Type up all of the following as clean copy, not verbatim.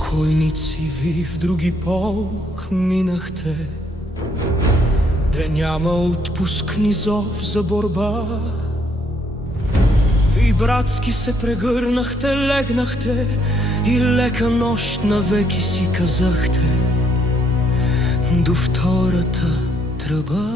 Покойници ви в други полк минахте, де няма отпуск ни зов за борба. Ви братски се прегърнахте, легнахте и лека нощ навеки си казахте до втората тръба.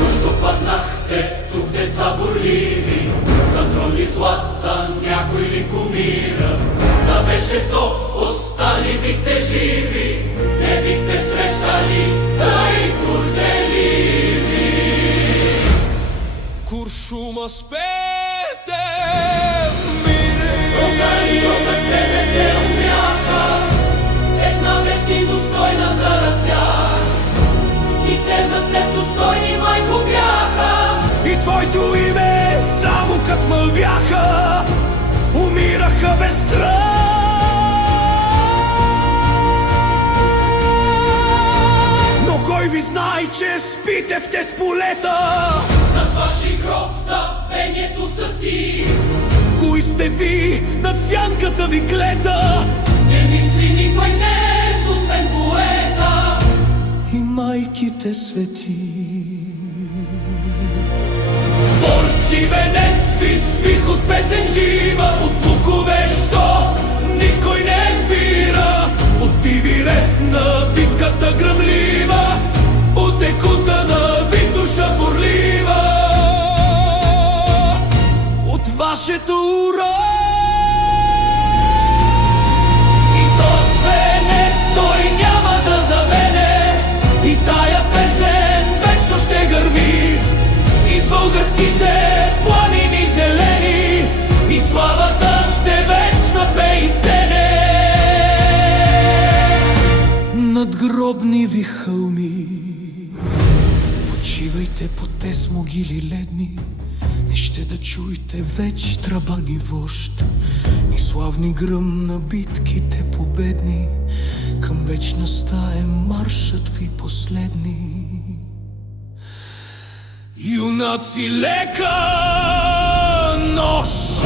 Нощо паднахте тук, деца бурливи, за трон ли злат, за някой ли кумира? Да беше то, остали бихте живи, не бихте срещали тъй горделиви. Куршума спете в мире, Българи, за тебе те умряха, една бе ти достойна зарад тях, и те за теб достойни майко бяха. и твоето име само кът мълвяха, умираха без страх. Но кой ви знае, че спите в тез полета? Над ваши гроб забвението цъфти. Кои сте ви, над сянката ви гледа? Не мисли никой днес, освен поета И майките свети. Борци венец ви свих от песен жива, от звукове, що никой не избира, От диви рев на битката гръмлива, от екута на Витоша бурлива, от вашето ура. и то с венец той няма да заведе, И тая песен вечно ще гърми из българските планини зелени, и славата ще вечна пее из тене. Надгробни ви хълми, почивайте по тез могили ледни, не ще да чуете веч тръбани вожд, ни славни гръм на битките победни. Към вечността е маршът ви последни. Юнаци, лека нощ!